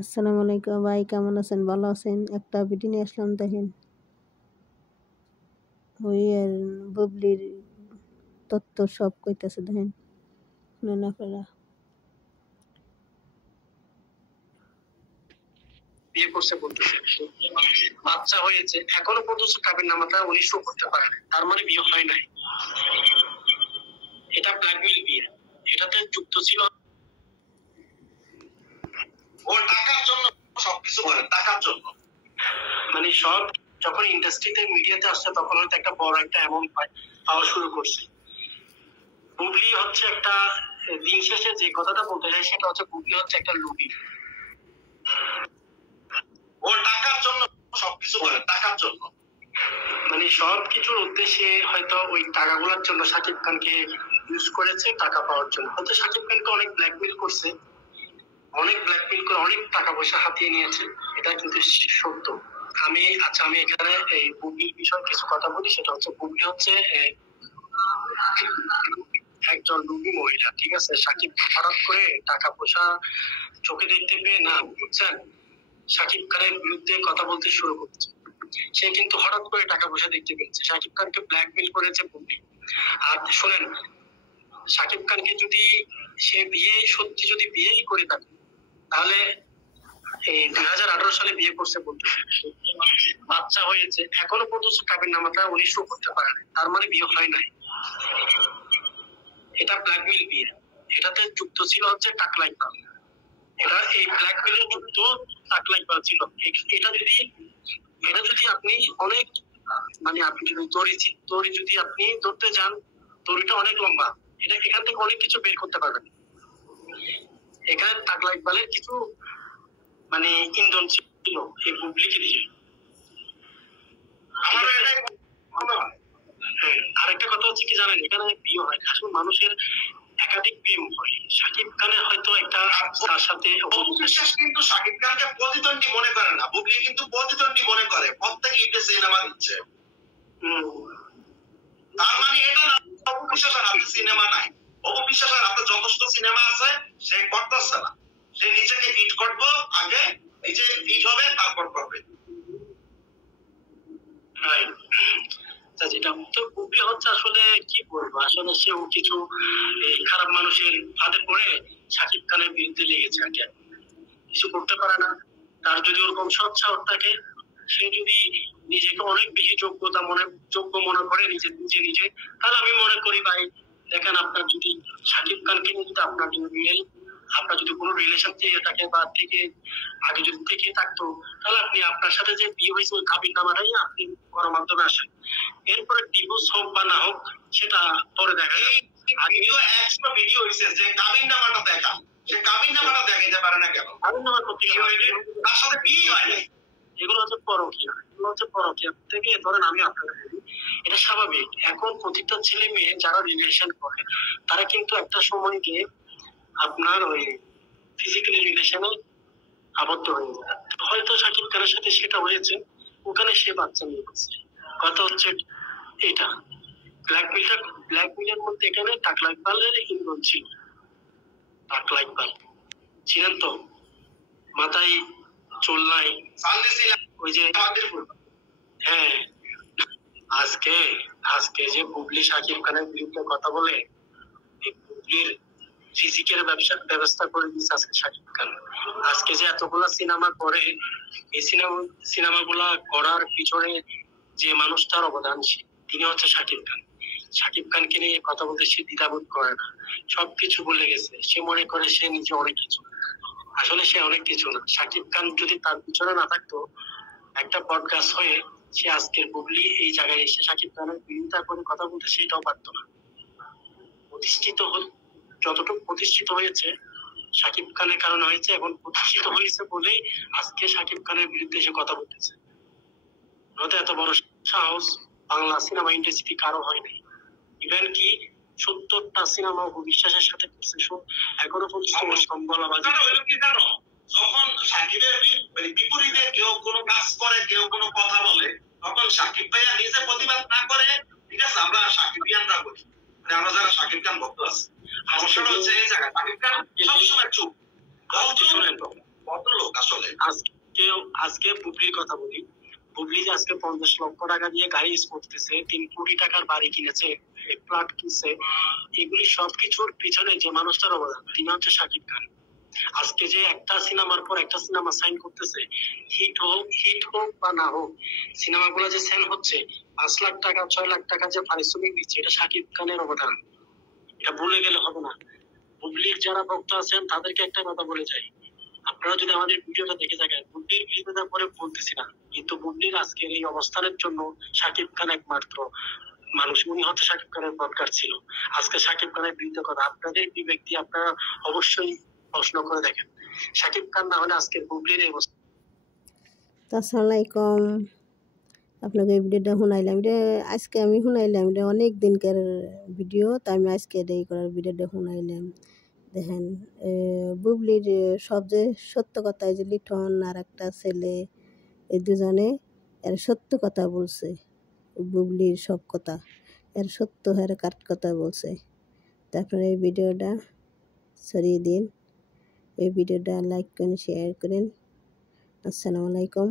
আসসালামু আলাইকুম ভাই, কেমন আছেন? ভালো আছেন? একটা ভিডিও নিয়ে আসলাম, দেখেন। ওই আর বুবলির তত্ত্ব সব কইতাছে, দেখেন, শুনেন আপনারা। বিয়ে করছে বলতেছে, বাচ্চা হয়েছে, এখনো পর্যন্ত কাবিন নামাটা উনি শো করতে পারে না, তার মানে বিয়ে হয় নাই। এটা ব্ল্যাকমেইল বিয়ে, এটাতে যুক্ত ছিল ও টাকার জন্য, সবকিছু করে টাকার জন্য। মানে সব যখন ইন্ডাস্ট্রিতে মিডিয়াতে আসছে তখন হয়তো একটা বড় একটা অ্যামাউন্ট পাওয়া শুরু করছে। বুবলি হচ্ছে একটা, দিন শেষে যে কথাটা বলতে চাই সেটা হচ্ছে বুবলি হচ্ছে একটা লুবি। ও টাকার জন্য সবকিছু করে টাকার জন্য, মানে সবকিছুর উদ্দেশ্যে হয়তো ওই টাকাগুলোর জন্য শাকিব খানকে ইউজ করেছে, টাকা পাওয়ার জন্য। হয়তো শাকিব খানকে অনেক ব্ল্যাকমেইল করছে, অনেক ব্ল্যাকমেইল করে অনেক টাকা পয়সা হাতিয়ে নিয়েছে, এটা কিন্তু সত্য। আমি এখানে এই বুবলির বিষয়ে কিছু কথা বলি। সেটা হচ্ছে বুবলি হচ্ছে একজন রুগী মহিলা, ঠিক আছে। শাকিব হঠাৎ করে টাকা পয়সা চোখে দেখতে পেয়ে, না বুঝছেন, শাকিব খানের বিরুদ্ধে কথা বলতে শুরু করছে। সে কিন্তু হঠাৎ করে টাকা পয়সা দেখতে পেয়েছে, শাকিব খানকে ব্ল্যাকমেইল করেছে বুবলি। আর শোনেন, শাকিব খানকে যদি সে সত্যি যদি বিয়েই করে থাকে, তাহলে এই 2018 সালে বিয়ে করছে বলতেছে, বাচ্চা হয়েছে, এখনো পর্যন্ত কাবিন নামাটা উনি শো করতে পারে না, তার মানে বিয়ে হয় নাই। এটা ব্ল্যাকমেইল বিয়ে, এটাতে যুক্ত ছিল হচ্ছে টাকলা ইকবাল। এটা এই ব্ল্যাকমেইলে যুক্ত টাকলা ইকবাল ছিল। এটা যদি আপনি অনেক, মানে আপনি যদি দড়ি যদি আপনি ধরতে যান, দড়িটা অনেক লম্বা, এটা এখান থেকে অনেক কিছু বের করতে পারবেন। এখানে টাকলা ইকবালের কিছু মানে ইন্ধন ছিল এই বুবলিকে দিয়ে। আরেকটা কথা হচ্ছে কি জানেন, এখানে বিয়ে হয় আসলে মানুষের একাধিক প্রেম হয়। শাকিব খানের হয়তো একটা তার সাথে বিশ্বাস, কিন্তু শাকিব খানকে প্রতিদ্বন্দ্বী মনে করে না, বুবলি কিন্তু প্রতিদ্বন্দ্বী মনে করে, প্রত্যেকে ঈদে সিনেমা দিচ্ছে। তার মানে এটা না অপবিশ্বাসের হাতে সিনেমা নাই, অপবিশ্বাসের হাতে যথেষ্ট সিনেমা আছে, সে করতেছে না। সে নিজেকে হিট করবো আগে, নিজে হিট হবে তারপর করবে। যেটা তো বুবলি হচ্ছে আসলে কি বলবো, আসলে সেও কিছু খারাপ মানুষের ফাঁদে পড়ে শাকিব খানের বিরুদ্ধে লেগেছে আর কি, কিছু করতে পারে না। তার যদি ওরকম সৎ সাহস থাকে, সে যদি নিজেকে অনেক বেশি যোগ্য মনে করে নিজে, তাহলে আমি মনে করি ভাই, দেখেন, আপনার যদি শাকিব খানকে নিয়ে যদি আপনার যদি কোনো রিলেশন থেকে থাকে বা থেকে আগে যদি থেকে থাকতো, তাহলে আপনি আপনার সাথে যে বিয়ে হয়েছে ওই কাবিন নামাটাই আপনি গণমাধ্যমে আসেন। এরপরে ডিভোর্স হোক বা না হোক সেটা পরে দেখা যায়। ভিডিও হয়েছে যে কাবিন নামাটা দেখা, সে কাবিন নামাটা দেখাইতে পারে না কেন? কাবিন নামা করতে তার সাথে বিয়ে হয় নাই। এগুলো হচ্ছে পরকীয়া, এগুলো হচ্ছে পরকীয়া থেকে ধরেন আমি আপনাকে বলি, এটা স্বাভাবিক। এখন প্রতিটা ছেলে মেয়ে যারা রিলেশন করে, তারা কিন্তু একটা সময় গিয়ে আপনার ওই ফিজিক্যালি রিলেশনে আবদ্ধ হয়ে যায়। হয়তো শাকিব খানের সাথে সেটা হয়েছে, ওখানে সে বাচ্চা নিয়ে গেছে। কথা হচ্ছে এটা ব্ল্যাকমেইলের মধ্যে এখানে টাকলা ইকবালের ইন্ধন ছিল। টাকলা ইকবাল ছিলেন তো, মাথায় চুল নাই, ওই যে হ্যাঁ, আজকে আজকে যে বুবলি শাকিব খানের বিরুদ্ধে কথা বলে, এই বুবলির ফিজিকের ব্যবস্থা করে দিচ্ছে আজকে শাকিব খান। আজকে যে এতগুলা সিনেমা করে, এই সিনেমাগুলা করার পিছনে যে মানুষটার অবদান, তিনি হচ্ছে শাকিব খান। শাকিব খানকে নিয়ে কথা বলতে সে দ্বিধাবোধ করে না, সবকিছু ভুলে গেছে। সে মনে করে সে নিজে অনেক কিছু, আসলে সে অনেক কিছু না। শাকিব খান যদি তার পিছনে না থাকতো, একটা পডকাস্ট হয়ে সে আজকের বুবলি এই জায়গায় এসে শাকিব খানের বিরোধিতা করে কথা বলতে সেটাও পারতো না। যতটুকু প্রতিষ্ঠিত হয়েছে শাকিব খানের কারণে হয়েছে, এবং প্রতিষ্ঠিত হয়েছে বলেই আজকে শাকিব খানের বিরুদ্ধে এসে কথা বলতেছে। হয়তো এত বড় সাহস বাংলা সিনেমা ইন্ডাস্ট্রি কারো হয়নি। ইভেন কি 70টা সিনেমা বিশ্বাসের সাথে করছে, এখনো পর্যন্ত সম্বল আমাদের যখন সাকিবের বিপরীতে কেউ কোনো কাজ করে, কেউ কোনো কথা বলে, তখন সাকিব ভাইয়া নিজে প্রতিবাদ না করে, ঠিক আছে, আমরা সাকিবিয়ানরা করি, আমরা যারা সাকিব খান ভক্ত আছে, সমস্যাটা হচ্ছে এই জায়গায় সাকিব খান সবসময় চুপ। শুনেন তো, ভদ্রলোক আসলে আজকে বুবলির কথা বলি। বুবলি যে আজকে 50 লক্ষ টাকা দিয়ে গাড়ি ইউজ করতেছে, 3 কোটি টাকার বাড়ি কিনেছে, ফ্ল্যাট কিনছে, এগুলি সবকিছুর পিছনে যে মানুষটার অবদান তিনি হচ্ছে শাকিব খান। আজকে যে একটা সিনেমার পর একটা সিনেমা সাইন করতেছে, হিট হোক বা না হোক, সিনেমাগুলো যে সাইন হচ্ছে, 5 লাখ টাকা 6 লাখ টাকা যে পারিশ্রমিক দিচ্ছে, এটা শাকিব খানের অবদান। এটা ভুলে গেলে হবে না। বুবলির যারা ভক্ত আছেন তাদেরকে একটা কথা বলে যাই, আপনারা যদি আমাদের ভিডিওটা দেখে থাকেন, বুবলির বিরোধিতা করে বলতেছি না, কিন্তু বুবলির আজকের এই অবস্থানের জন্য শাকিব খান একমাত্র মানুষ। উনি হচ্ছে শাকিব খানের পডকাস্ট ছিল। আজকে শাকিব খানের বিরুদ্ধে কথা, আপনাদের বিবেক দিয়ে আপনারা অবশ্যই প্রশ্ন করে দেখেন, শাকিব খান না হলে আজকের বুবলির এই অবস্থা। আসসালামু আলাইকুম। আপনাকে এই ভিডিওটা শুনাইলাম, এটা আজকে আমি শুনাইলাম, এটা অনেক দিনকার ভিডিও, তাই আমি আজকে এটাই করার ভিডিওটা শুনাইলাম। দেখেন বুবলির সব যে সত্য কথা, যে লিটন আর একটা ছেলে, এই দুজনে এর সত্য কথা বলছে, বুবলির সব কথা এর সত্য এর কাট কথা বলছে। তারপরে এই ভিডিওটা ছড়িয়ে দিন, এই ভিডিওটা লাইক করেন, শেয়ার করেন। আসসালামু আলাইকুম।